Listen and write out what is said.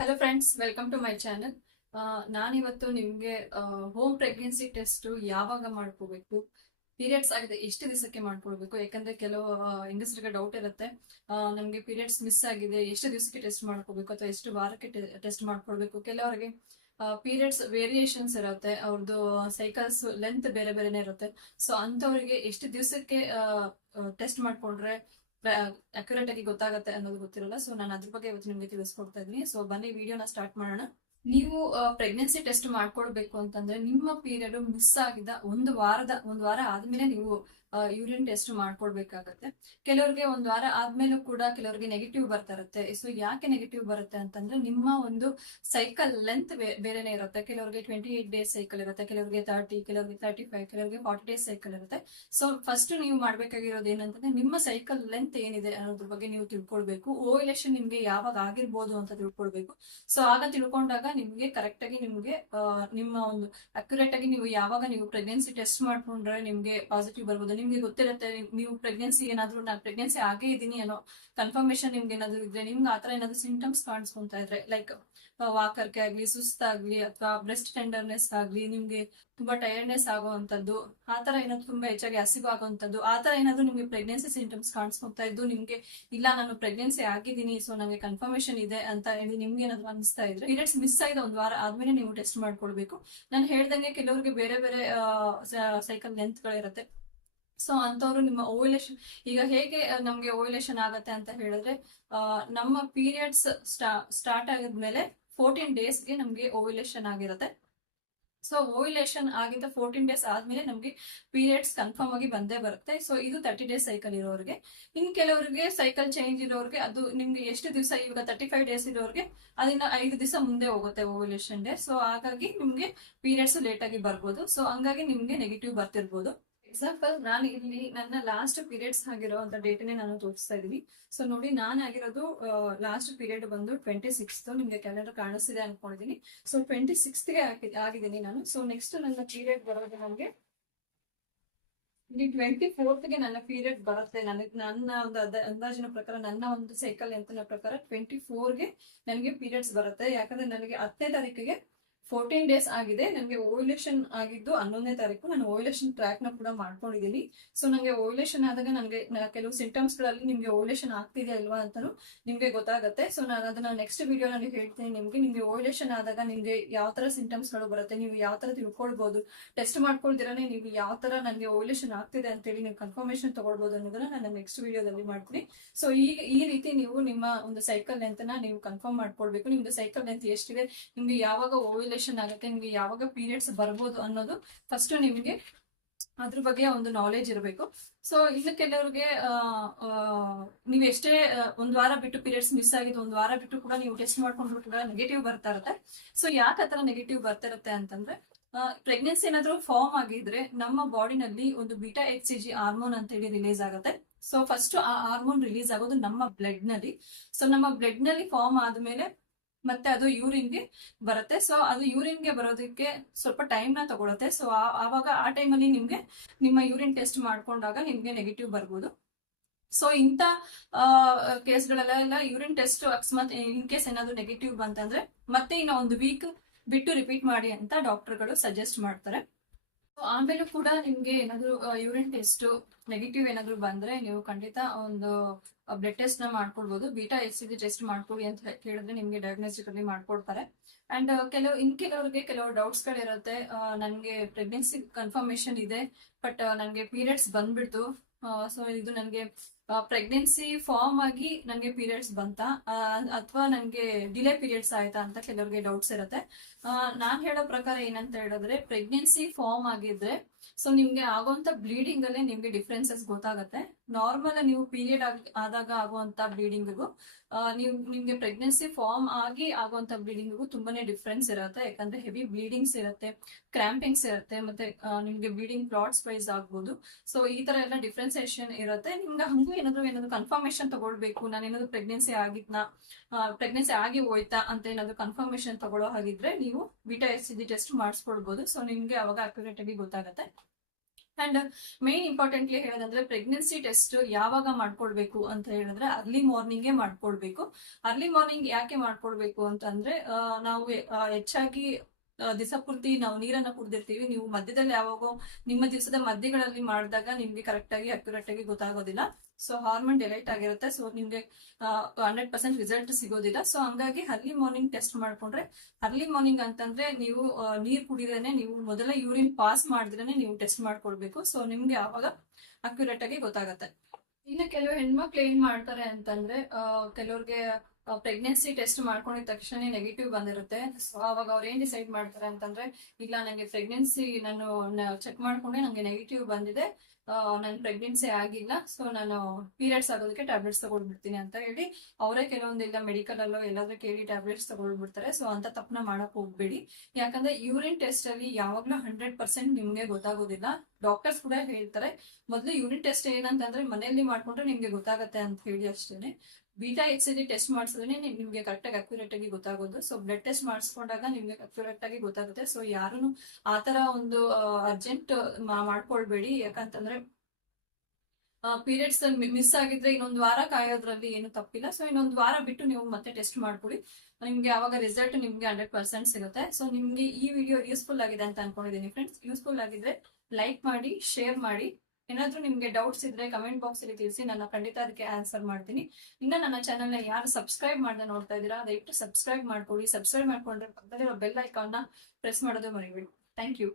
Hello friends, welcome to my channel. ನಾನಿವತ್ತು ನಿಮಗೆ home pregnancy test ಯಾವಾಗ ಮಾಡ್ಕೋಬೇಕು, ಪೀರಿಯಡ್ಸ್ ಆಗಿದೆ ಎಷ್ಟು ದಿವಸಕ್ಕೆ ಮಾಡ್ಕೊಳ್ಬೇಕು. ಯಾಕಂದ್ರೆ ಕೆಲವು ಹೆಂಗಸರಿಗೆ ಡೌಟ್ ಇರುತ್ತೆ, ನಮಗೆ ಪೀರಿಯಡ್ಸ್ ಮಿಸ್ ಆಗಿದೆ ಎಷ್ಟು ದಿವಸಕ್ಕೆ ಟೆಸ್ಟ್ ಮಾಡ್ಕೋಬೇಕು ಅಥವಾ ಎಷ್ಟು ವಾರಕ್ಕೆ ಟೆಸ್ಟ್ ಮಾಡ್ಕೊಳ್ಬೇಕು. ಕೆಲವರಿಗೆ ಪೀರಿಯಡ್ಸ್ ವೇರಿಯೇಷನ್ಸ್ ಇರುತ್ತೆ, ಅವ್ರದ್ದು ಸೈಕಲ್ಸ್ ಲೆಂತ್ ಬೇರೆ ಬೇರೆನೆ ಇರುತ್ತೆ. ಸೊ ಅಂತವರಿಗೆ ಎಷ್ಟು ದಿವಸಕ್ಕೆ ಟೆಸ್ಟ್ ಮಾಡ್ಕೊಂಡ್ರೆ ಅಕ್ಯುರೇಟ್ ಆಗಿ ಗೊತ್ತಾಗುತ್ತೆ ಅನ್ನೋದು ಗೊತ್ತಿರಲ್ಲ. ಸೊ ನಾನು ಅದ್ರ ಬಗ್ಗೆ ಇವತ್ತು ನಿಮ್ಗೆ ತಿಳಿಸ್ಕೊಡ್ತಾ ಇದ್ದೀನಿ. ಸೊ ಬನ್ನಿ ವಿಡಿಯೋನ ಸ್ಟಾರ್ಟ್ ಮಾಡೋಣ. ನೀವು ಪ್ರೆಗ್ನೆನ್ಸಿ ಟೆಸ್ಟ್ ಮಾಡ್ಕೊಳ್ಬೇಕು ಅಂತಂದ್ರೆ ನಿಮ್ಮ ಪೀರಿಯಡ್ ಮಿಸ್ ಆಗಿದ ಒಂದು ವಾರ ಆದ್ಮೇಲೆ ನೀವು ಯೂರಿನ್ ಟೆಸ್ಟ್ ಮಾಡ್ಕೊಳ್ಬೇಕಾಗತ್ತೆ. ಕೆಲವ್ರಿಗೆ ಒಂದ್ ವಾರ ಆದ್ಮೇಲೂ ಕೂಡ ಕೆಲವರಿಗೆ ನೆಗೆಟಿವ್ ಬರ್ತಾ ಇರುತ್ತೆ. ಸೊ ಯಾಕೆ ನೆಗೆಟಿವ್ ಬರುತ್ತೆ ಅಂತಂದ್ರೆ ನಿಮ್ಮ ಒಂದು ಸೈಕಲ್ ಲೆಂತ್ ಬೇರೆನೆ ಇರುತ್ತೆ. ಕೆಲವರಿಗೆ 28 ಡೇಸ್ ಸೈಕಲ್ ಇರುತ್ತೆ, ಕೆಲವರಿಗೆ 30, ಕೆಲವರಿಗೆ 35, ಕೆಲವರಿಗೆ 40 ಡೇಸ್ ಸೈಕಲ್ ಇರುತ್ತೆ. ಸೊ ಫಸ್ಟ್ ನೀವು ಮಾಡ್ಬೇಕಾಗಿರೋದು ಏನಂತಂದ್ರೆ ನಿಮ್ಮ ಸೈಕಲ್ ಲೆಂತ್ ಏನಿದೆ ಅನ್ನೋದ್ರ ಬಗ್ಗೆ ನೀವು ತಿಳ್ಕೊಳ್ಬೇಕು. ಓವ್ಯುಲೇಷನ್ ನಿಮ್ಗೆ ಯಾವಾಗ ಆಗಿರ್ಬೋದು ಅಂತ ತಿಳ್ಕೊಳ್ಬೇಕು. ಸೊ ಆಗ ತಿಳ್ಕೊಂಡಾಗ ನಿಮ್ಗೆ ಕರೆಕ್ಟ್ ಆಗಿ ನಿಮ್ಗೆ ನಿಮ್ಮ ಒಂದು ಅಕ್ಯುರೇಟ್ ಆಗಿ ನೀವು ಯಾವಾಗ ನೀವು ಪ್ರೆಗ್ನೆನ್ಸಿ ಟೆಸ್ಟ್ ಮಾಡ್ಕೊಂಡ್ರೆ ನಿಮ್ಗೆ ಪಾಸಿಟಿವ್ ಬರ್ಬೋದು. ನಿಮ್ಗೆ ಗೊತ್ತಿರುತ್ತೆ ನೀವು ಪ್ರೆಗ್ನೆನ್ಸಿ ಏನಾದ್ರು ನಾನು ಪ್ರೆಗ್ನೆನ್ಸಿ ಆಗೇ ಇದ್ದೀನಿ ಅನ್ನೋ ಕನ್ಫರ್ಮೇಶನ್ ನಿಮ್ಗೆ ಏನಾದ್ರು ಇದ್ರೆ, ನಿಮ್ಗೆ ಆತರ ಏನಾದ್ರು ಸಿಂಟಮ್ಸ್ ಕಾಣಿಸ್ಕೊಂತಾ ಇದ್ರೆ, ಲೈಕ್ ವಾಕರ್ಕೆ ಆಗ್ಲಿ, ಸುಸ್ತಾಗ್ಲಿ, ಅಥವಾ ಬ್ರೆಸ್ಟ್ ಟೆಂಡರ್ನೆಸ್ ಆಗ್ಲಿ, ನಿಮ್ಗೆ ತುಂಬಾ ಟೈರ್ಡ್ನೆಸ್ ಆಗುವಂತದ್ದು, ಆತರ ಏನಾದ್ರು ತುಂಬಾ ಹೆಚ್ಚಾಗಿ ಹಸಿವು ಆಗುವಂತದ್ದು, ಆತರ ಏನಾದ್ರು ನಿಮ್ಗೆ ಪ್ರೆಗ್ನೆನ್ಸಿ ಸಿಂಟಮ್ಸ್ ಕಾಣಿಸ್ಕೊಂತಾ ಇದ್ದು ನಿಮ್ಗೆ ಇಲ್ಲ ನಾನು ಪ್ರೆಗ್ನೆನ್ಸಿ ಆಗಿದ್ದೀನಿ, ಸೊ ನನಗೆ ಕನ್ಫರ್ಮೇಶನ್ ಇದೆ ಅಂತ ಹೇಳಿ ನಿಮ್ಗೆ ಏನಾದ್ರು ಅನಿಸ್ತಾ ಇದ್ರೆ, ಪೀರಿಯಡ್ಸ್ ಮಿಸ್ ಆಗಿದೆ ಒಂದು ವಾರ ಆದ್ಮೇಲೆ ನೀವು ಟೆಸ್ಟ್ ಮಾಡ್ಕೊಳ್ಬೇಕು. ನಾನು ಹೇಳ್ದಂಗೆ ಕೆಲವರಿಗೆ ಬೇರೆ ಬೇರೆ ಸೈಕಲ್ ಲೆಂತ್ ಗಳಿರುತ್ತೆ. ಸೊ ಅಂತವ್ರು ನಿಮ್ಮ ಓವ್ಯುಲೇಷನ್ ಈಗ ಹೇಗೆ ನಮ್ಗೆ ಓವ್ಯುಲೇಷನ್ ಆಗತ್ತೆ ಅಂತ ಹೇಳಿದ್ರೆ, ನಮ್ಮ ಪೀರಿಯಡ್ಸ್ ಸ್ಟಾರ್ಟ್ ಆಗಿದ್ಮೇಲೆ 14 ಡೇಸ್ಗೆ ನಮ್ಗೆ ಓವ್ಯುಲೇಷನ್ ಆಗಿರುತ್ತೆ. ಸೊ ಓವ್ಯುಲೇಷನ್ ಆಗಿದ್ದ 14 ಡೇಸ್ ಆದ್ಮೇಲೆ ನಮ್ಗೆ ಪೀರಿಯಡ್ಸ್ ಕನ್ಫರ್ಮ್ ಆಗಿ ಬಂದೇ ಬರುತ್ತೆ. ಸೊ ಇದು 30 ಡೇಸ್ ಸೈಕಲ್ ಇರೋರಿಗೆ. ಇನ್ ಕೆಲವರಿಗೆ ಸೈಕಲ್ ಚೇಂಜ್ ಇರೋರಿಗೆ ಅದು ನಿಮ್ಗೆ ಎಷ್ಟು ದಿವಸ, ಇವಾಗ 35 ಡೇಸ್ ಇರೋರಿಗೆ ಅದನ್ನ 5 ದಿವಸ ಮುಂದೆ ಹೋಗುತ್ತೆ ಓವ್ಯುಲೇಷನ್ ಡೇ. ಸೊ ಹಾಗಾಗಿ ನಿಮ್ಗೆ ಪೀರಿಯಡ್ಸ್ ಲೇಟ್ ಆಗಿ ಬರ್ಬೋದು. ಸೊ ಹಂಗಾಗಿ ನಿಮ್ಗೆ ನೆಗೆಟಿವ್ ಬರ್ತಿರ್ಬೋದು. ಎಕ್ಸಾಂಪಲ್, ನಾನು ಇಲ್ಲಿ ನನ್ನ ಲಾಸ್ಟ್ ಪೀರಿಯಡ್ಸ್ ಆಗಿರೋ ಅಂತ ಡೇಟ್ನೇ ನಾನು ತೋರಿಸ್ತಾ ಇದೀನಿ. ಸೊ ನೋಡಿ, ನಾನು ಆಗಿರೋದು ಲಾಸ್ಟ್ ಪೀರಿಯಡ್ ಬಂದು 26th. ನಿಮ್ಗೆ ಕ್ಯಾಲೆಂಡರ್ ಕಾಣಿಸ್ತಿದೆ ಅನ್ಕೊಂಡಿದೀನಿ. ಸೊ 26ಗೆ ಆಗಿದ್ದೀನಿ ನಾನು. ಸೊ ನೆಕ್ಸ್ಟ್ ನನ್ನ ಪೀರಿಯಡ್ ಬರೋದು ನಮ್ಗೆ ಇಲ್ಲಿ 24ಗೆ ನನ್ನ ಪೀರಿಯಡ್ ಬರುತ್ತೆ. ನನ್ನ ಒಂದು ಅಂದಾಜಿನ ಪ್ರಕಾರ, ನನ್ನ ಒಂದು ಸೈಕಲ್ ಎಂತನ ಪ್ರಕಾರ 24ಗೆ ನನಗೆ ಪೀರಿಯಡ್ಸ್ ಬರುತ್ತೆ. ಯಾಕಂದ್ರೆ ನನಗೆ 10ನೇ ತಾರೀಕಿಗೆ 14 ಡೇಸ್ ಆಗಿದೆ. ನನಗೆ ಓವ್ಯುಲೇಷನ್ ಆಗಿದ್ದು 11ನೇ ತಾರೀಕು. ನಾನು ಓವ್ಯುಲೇಷನ್ ಟ್ರ್ಯಾಕ್ ನ ಕೂಡ ಮಾಡ್ಕೊಂಡಿದ್ದೀನಿ. ಸೊ ನನಗೆ ಓವ್ಯುಲೇಷನ್ ಆದಾಗ ನನಗೆ ಕೆಲವು ಸಿಂಟಮ್ಸ್ ಗಳಲ್ಲಿ ನಿಮ್ಗೆ ಓವ್ಯುಲೇಷನ್ ಆಗ್ತಿದೆಯಾ ಇಲ್ವಾ ಅಂತಾನು ನಿಮ್ಗೆ ಗೊತ್ತಾಗುತ್ತೆ. ಸೊ ನಾನು ಅದನ್ನ ನೆಕ್ಸ್ಟ್ ವಿಡಿಯೋ ನಲ್ಲಿ ಹೇಳ್ತೀನಿ ನಿಮ್ಗೆ ಓವ್ಯುಲೇಷನ್ ಆದಾಗ ನಿಮ್ಗೆ ಯಾವ ತರ ಸಿಂಟಮ್ಸ್ ಗಳು ಬರುತ್ತೆ, ನೀವು ಯಾವ ತರ ತಿಳ್ಕೊಳ್ಬಹುದು, ಟೆಸ್ಟ್ ಮಾಡ್ಕೊಳ್ದಿರಾನೆ ನೀವು ಯಾವ ತರ ನನಗೆ ಓವ್ಯುಲೇಷನ್ ಆಗ್ತಿದೆ ಅಂತೇಳಿ ನೀವು ಕನ್ಫರ್ಮೇಶನ್ ತಗೊಳ್ಬಹುದು ಅನ್ನೋದನ್ನ ನಾನು ನೆಕ್ಸ್ಟ್ ವಿಡಿಯೋದಲ್ಲಿ ಮಾಡ್ತೀನಿ. ಸೊ ಈ ರೀತಿ ನೀವು ನಿಮ್ಮ ಒಂದು ಸೈಕಲ್ ಲೆಂತ್ ನ ನೀವು ಕನ್ಫರ್ಮ್ ಮಾಡ್ಕೊಳ್ಬೇಕು. ನಿಮ್ದು ಸೈಕಲ್ ಲೆಂತ್ ಎಷ್ಟಿದೆ, ನಿಮ್ಗೆ ಯಾವಾಗ ಓವ್ಯುಲೇಷನ್ ಆಗುತ್ತೆ, ನಿಮ್ಗೆ ಯಾವಾಗ ಪೀರಿಯಡ್ಸ್ ಬರ್ಬೋದು ಅನ್ನೋದು ಫಸ್ಟ್ ನಿಮ್ಗೆ ಅದ್ರ ಬಗ್ಗೆ ಒಂದು ನಾಲೆಜ್ ಇರಬೇಕು. ಸೊ ಇನ್ನು ಕೆಲವ್ರಿಗೆ ನೀವು ಎಷ್ಟೇ ಒಂದ್ ವಾರ ಬಿಟ್ಟು ಪೀರಿಯಡ್ಸ್ ಮಿಸ್ ಆಗಿದ್ದು ಒಂದ್ ವಾರ ಬಿಟ್ಟು ಕೂಡ ನೀವು ಟೆಸ್ಟ್ ಮಾಡ್ಕೊಂಡ್ರು ಕೂಡ ನೆಗೆಟಿವ್ ಬರ್ತಾ ಇರುತ್ತೆ. ಸೊ ಯಾಕೆ ಆತರ ನೆಗೆಟಿವ್ ಬರ್ತಾ ಇರುತ್ತೆ ಅಂತಂದ್ರೆ, ಪ್ರೆಗ್ನೆನ್ಸಿ ಏನಾದ್ರೂ ಫಾರ್ಮ್ ಆಗಿದ್ರೆ ನಮ್ಮ ಬಾಡಿನಲ್ಲಿ ಒಂದು ಬೀಟಾ HCG ಹಾರ್ಮೋನ್ ಅಂತ ಹೇಳಿ ರಿಲೀಸ್ ಆಗುತ್ತೆ. ಸೊ ಫಸ್ಟ್ ಆ ಹಾರ್ಮೋನ್ ರಿಲೀಸ್ ಆಗೋದು ನಮ್ಮ ಬ್ಲಡ್ ನಲ್ಲಿ. ಸೊ ನಮ್ಮ ಬ್ಲಡ್ ನಲ್ಲಿ ಫಾರ್ಮ್ ಆದ್ಮೇಲೆ ಮತ್ತೆ ಅದು ಯೂರಿನ್ಗೆ ಬರುತ್ತೆ. ಸೊ ಅದು ಯೂರಿನ್ಗೆ ಬರೋದಕ್ಕೆ ಸ್ವಲ್ಪ ಟೈಮ್ ನ ತಗೊಳುತ್ತೆ. ಸೊ ಆವಾಗ ಆ ಟೈಮಲ್ಲಿ ನಿಮ್ಗೆ ನಿಮ್ಮ ಯೂರಿನ್ ಟೆಸ್ಟ್ ಮಾಡ್ಕೊಂಡಾಗ ನಿಮ್ಗೆ ನೆಗೆಟಿವ್ ಬರ್ಬೋದು. ಸೊ ಇಂಥ ಕೇಸ್ಗಳೆಲ್ಲ ಯೂರಿನ್ ಟೆಸ್ಟ್ ಅಕಸ್ಮಾತ್ ಇನ್ ಕೇಸ್ ಏನಾದ್ರು ನೆಗೆಟಿವ್ ಬಂತಂದ್ರೆ ಮತ್ತೆ ಇನ್ನ ಒಂದು ವೀಕ್ ಬಿಟ್ಟು ರಿಪೀಟ್ ಮಾಡಿ ಅಂತ ಡಾಕ್ಟರ್ಗಳು ಸಜೆಸ್ಟ್ ಮಾಡ್ತಾರೆ. ಆಮೇಲೂ ಕೂಡ ನಿಮ್ಗೆ ಏನಾದ್ರು ಯೂರಿನ್ ಟೆಸ್ಟ್ ನೆಗೆಟಿವ್ ಏನಾದ್ರು ಬಂದ್ರೆ ನೀವು ಖಂಡಿತ ಒಂದು ಬ್ಲಡ್ ಟೆಸ್ಟ್ ನ ಮಾಡ್ಕೊಳ್ಬಹುದು. ಬೀಟಾ HCG ಟೆಸ್ಟ್ ಮಾಡ್ಕೊಳ್ಳಿ ಅಂತ ಹೇಳಿದ್ರೆ ನಿಮ್ಗೆ ಡಯಾಗ್ನೋಸ್ಟಿಕ್ ಅಲ್ಲಿ ಮಾಡ್ಕೊಡ್ತಾರೆ. ಅಂಡ್ ಕೆಲವರಿಗೆ ಕೆಲವು ಡೌಟ್ಸ್ ಗಳಿರುತ್ತೆ, ನನ್ಗೆ ಪ್ರೆಗ್ನೆನ್ಸಿ ಕನ್ಫರ್ಮೇಶನ್ ಇದೆ ಬಟ್ ನನ್ಗೆ ಪೀರಿಯಡ್ಸ್ ಬಂದ್ಬಿಡ್ತು, ಸೊ ಇದು ನನ್ಗೆ ಪ್ರೆಗ್ನೆನ್ಸಿ ಫಾರ್ಮ್ ಆಗಿ ನನ್ಗೆ ಪೀರಿಯಡ್ಸ್ ಬಂತಾ ಅಥವಾ ನನ್ಗೆ ಡಿಲೇ ಪೀರಿಯಡ್ಸ್ ಆಯ್ತಾ ಅಂತ ಕೆಲವರಿಗೆ ಡೌಟ್ಸ್ ಇರುತ್ತೆ. ನಾನ್ ಹೇಳೋ ಪ್ರಕಾರ ಏನಂತ ಹೇಳಿದ್ರೆ, ಪ್ರೆಗ್ನೆನ್ಸಿ ಫಾರ್ಮ್ ಆಗಿದ್ರೆ ಸೊ ನಿಮ್ಗೆ ಆಗುವಂತ ಬ್ಲೀಡಿಂಗ್ ಅಲ್ಲೇ ನಿಮ್ಗೆ ಡಿಫ್ರೆನ್ಸಸ್ ಗೊತ್ತಾಗುತ್ತೆ. ನಾರ್ಮಲ್ ನೀವು ಪೀರಿಯಡ್ ಆದಾಗ ಆಗುವಂತ ಬ್ಲೀಡಿಂಗ್ಗೂ ನಿಮ್ಗೆ ಪ್ರೆಗ್ನೆನ್ಸಿ ಫಾರ್ಮ್ ಆಗಿ ಆಗುವಂತ ಬ್ಲೀಡಿಂಗ್ಗೂ ತುಂಬಾನೇ ಡಿಫ್ರೆನ್ಸ್ ಇರುತ್ತೆ. ಯಾಕಂದ್ರೆ ಹೆವಿ ಬ್ಲೀಡಿಂಗ್ಸ್ ಇರುತ್ತೆ, ಕ್ರಾಂಪಿಂಗ್ಸ್ ಇರುತ್ತೆ, ಮತ್ತೆ ನಿಮ್ಗೆ ಬ್ಲೀಡಿಂಗ್ ಕ್ಲಾಟ್ಸ್ ವೈಸ್ ಆಗ್ಬೋದು. ಸೊ ಈ ತರ ಎಲ್ಲ ಡಿಫ್ರೆನ್ಸಿಯೇಷನ್ ಇರುತ್ತೆ. ನಿಮ್ಗೆ ಹಂಗೂ ಏನಾದ್ರು ಕನ್ಫರ್ಮೇಶನ್ ತಗೊಳ್ಬೇಕು, ನಾನೇನಾದ್ರು ಪ್ರೆಗ್ನೆನ್ಸಿ ಆಗಿದ್ನಾ, ಪ್ರೆಗ್ನೆನ್ಸಿ ಆಗಿ ಹೋಯ್ತಾ ಅಂತ ಏನಾದ್ರು ಕನ್ಫರ್ಮೇಶನ್ ತಗೊಳ್ಳೋ ಹಾಗಿದ್ರೆ ನೀವು ಬೀಟಾ HCG ಟೆಸ್ಟ್ ಮಾಡಿಸ್ಕೊಳ್ಬಹುದು. ಸೊ ನಿಮ್ಗೆ ಅವಾಗ ಅಕ್ಯುರೇಟ್ ಆಗಿ ಗೊತ್ತಾಗುತ್ತೆ. ಅಂಡ್ ಮೇನ್ ಇಂಪಾರ್ಟೆಂಟ್ಲಿ ಹೇಳೋದಂದ್ರೆ ಪ್ರೆಗ್ನೆನ್ಸಿ ಟೆಸ್ಟ್ ಯಾವಾಗ ಮಾಡ್ಕೊಳ್ಬೇಕು ಅಂತ ಹೇಳಿದ್ರೆ ಅರ್ಲಿ ಮಾರ್ನಿಂಗೇ ಮಾಡ್ಕೊಳ್ಬೇಕು. ಅರ್ಲಿ ಮಾರ್ನಿಂಗ್ ಯಾಕೆ ಮಾಡ್ಕೊಳ್ಬೇಕು ಅಂತಂದ್ರೆ ನಾವು ಹೆಚ್ಚಾಗಿ ದಿವಸ ಪೂರ್ತಿ ನಾವು ನೀರನ್ನ ಕುಡ್ದಿರ್ತೀವಿ. ನೀವು ಮಧ್ಯದಲ್ಲಿ ಯಾವಾಗೋ ನಿಮ್ಮ ದಿವಸದ ಮಧ್ಯಗಳಲ್ಲಿ ಮಾಡಿದಾಗ ನಿಮ್ಗೆ ಕರೆಕ್ಟ್ ಆಗಿ ಅಕ್ಯುರೇಟ್ ಆಗಿ ಗೊತ್ತಾಗೋದಿಲ್ಲ. ಸೊ ಹಾರ್ಮೋನ್ ಡಿಲೈಟ್ ಆಗಿರುತ್ತೆ. ಸೊ ನಿಮ್ಗೆ 100% ರಿಸಲ್ಟ್ ಸಿಗೋದಿಲ್ಲ. ಸೊ ಹಂಗಾಗಿ ಅರ್ಲಿ ಮಾರ್ನಿಂಗ್ ಟೆಸ್ಟ್ ಮಾಡ್ಕೊಂಡ್ರೆ, ಅರ್ಲಿ ಮಾರ್ನಿಂಗ್ ಅಂತಂದ್ರೆ ನೀವು ನೀರ್ ಕುಡಿದೇನೆ, ನೀವು ಮೊದಲ ಯೂರಿನ್ ಪಾಸ್ ಮಾಡಿದ್ರೇನೆ ನೀವು ಟೆಸ್ಟ್ ಮಾಡ್ಕೊಳ್ಬೇಕು. ಸೊ ನಿಮ್ಗೆ ಅವಾಗ ಅಕ್ಯುರೇಟ್ ಆಗಿ ಗೊತ್ತಾಗತ್ತೆ. ಇನ್ನು ಕೆಲವು ಹೆಣ್ಮಕ್ಳು ಏನ್ ಮಾಡ್ತಾರೆ ಅಂತಂದ್ರೆ ಕೆಲವ್ರಿಗೆ ಪ್ರೆಗ್ನೆನ್ಸಿ ಟೆಸ್ಟ್ ಮಾಡ್ಕೊಂಡಿದ ತಕ್ಷಣ ನೆಗೆಟಿವ್ ಬಂದಿರುತ್ತೆ. ಸೊ ಅವಾಗ ಅವ್ರು ಏನ್ ಡಿಸೈಡ್ ಮಾಡ್ತಾರೆ ಅಂತಂದ್ರೆ, ಇಲ್ಲ ನಂಗೆ ಪ್ರೆಗ್ನೆನ್ಸಿ ನಾನು ಚೆಕ್ ಮಾಡ್ಕೊಂಡೆ ನಂಗೆ ನೆಗೆಟಿವ್ ಬಂದಿದೆ, ನನ್ ಪ್ರೆಗ್ನೆನ್ಸಿ ಆಗಿಲ್ಲ, ಸೊ ನಾನು ಪೀರಿಯಡ್ಸ್ ಆಗೋದಕ್ಕೆ ಟ್ಯಾಬ್ಲೆಟ್ಸ್ ತಗೊಳ್ಬಿಡ್ತೀನಿ ಅಂತ ಹೇಳಿ ಅವರೇ ಕೆಲವೊಂದಿಲ್ಲ ಮೆಡಿಕಲ್ ಅಲ್ಲೋ ಎಲ್ಲಾದ್ರೂ ಕೇಳಿ ಟ್ಯಾಬ್ಲೆಟ್ಸ್ ತಗೊಳ್ಬಿಡ್ತಾರೆ. ಸೊ ಅಂತ ತಪ್ಪನ ಮಾಡಕ್ ಹೋಗ್ಬೇಡಿ. ಯಾಕಂದ್ರೆ ಯೂರಿನ್ ಟೆಸ್ಟ್ ಅಲ್ಲಿ ಯಾವಾಗ್ಲೂ 100% ನಿಮ್ಗೆ ಗೊತ್ತಾಗೋದಿಲ್ಲ. ಡಾಕ್ಟರ್ಸ್ ಕೂಡ ಹೇಳ್ತಾರೆ ಮೊದಲು ಯೂರಿನ್ ಟೆಸ್ಟ್ ಏನಂತಂದ್ರೆ ಮನೆಯಲ್ಲಿ ಮಾಡ್ಕೊಂಡ್ರೆ ನಿಮ್ಗೆ ಗೊತ್ತಾಗತ್ತೆ ಅಂತ ಹೇಳಿ ಅಷ್ಟೇನೆ. ಬೀಟಾ ಎಕ್ಸಿಜಿ ಟೆಸ್ಟ್ ಮಾಡಿಸಿದ್ರೆ ನಿಮ್ಗೆ ಕರೆಕ್ಟ್ ಆಗಿ ಅಕ್ಯುರೇಟ್ ಆಗಿ ಗೊತ್ತಾಗೋದು. ಸೊ ಬ್ಲಡ್ ಟೆಸ್ಟ್ ಮಾಡಿಸ್ಕೊಂಡಾಗ ನಿಮ್ಗೆ ಅಕ್ಯುರೇಟ್ ಆಗಿ ಗೊತ್ತಾಗುತ್ತೆ. ಸೊ ಯಾರು ಆತರ ಒಂದು ಅರ್ಜೆಂಟ್ ಮಾಡ್ಕೊಳ್ಬೇಡಿ. ಯಾಕಂತಂದ್ರೆ ಪೀರಿಯಡ್ಸ್ ಮಿಸ್ ಆಗಿದ್ರೆ ಇನ್ನೊಂದು ವಾರ ಕಾಯೋದ್ರಲ್ಲಿ ಏನು ತಪ್ಪಿಲ್ಲ. ಸೊ ಇನ್ನೊಂದು ವಾರ ಬಿಟ್ಟು ನೀವು ಮತ್ತೆ ಟೆಸ್ಟ್ ಮಾಡ್ಕೊಡಿ. ನಿಮ್ಗೆ ಅವಾಗ ರಿಸಲ್ಟ್ ನಿಮ್ಗೆ 100% ಸಿಗುತ್ತೆ. ಸೊ ನಿಮ್ಗೆ ಈ ವಿಡಿಯೋ ಯೂಸ್ಫುಲ್ ಆಗಿದೆ ಅಂತ ಅನ್ಕೊಂಡಿದ್ದೀನಿ ಫ್ರೆಂಡ್ಸ್. ಯೂಸ್ಫುಲ್ ಆಗಿದ್ರೆ ಲೈಕ್ ಮಾಡಿ, ಶೇರ್ ಮಾಡಿ. ಏನಾದ್ರೂ ನಿಮ್ಗೆ ಡೌಟ್ಸ್ ಇದ್ರೆ ಕಮೆಂಟ್ ಬಾಕ್ಸ್ ಅಲ್ಲಿ ತಿಳಿಸಿ, ನಾನು ಖಂಡಿತ ಅದಕ್ಕೆ ಆನ್ಸರ್ ಮಾಡ್ತೀನಿ. ಇನ್ನ ನನ್ನ ಚಾನಲ್ ನ ಯಾರು ಸಬ್ಸ್ಕ್ರೈಬ್ ಮಾಡದೆ ನೋಡ್ತಾ ಇದ್ದೀರಾ ದಯವಿಟ್ಟು ಸಬ್ಸ್ಕ್ರೈಬ್ ಮಾಡ್ಕೊಳ್ಳಿ. ಸಬ್ಸ್ಕ್ರೈಬ್ ಮಾಡ್ಕೊಂಡ್ರೆ ಪಕ್ಕದಲ್ಲಿರೋ ಬೆಲ್ ಐಕಾನ್ ನ ಪ್ರೆಸ್ ಮಾಡೋದು ಮರಿಬೇಡಿ. Thank you.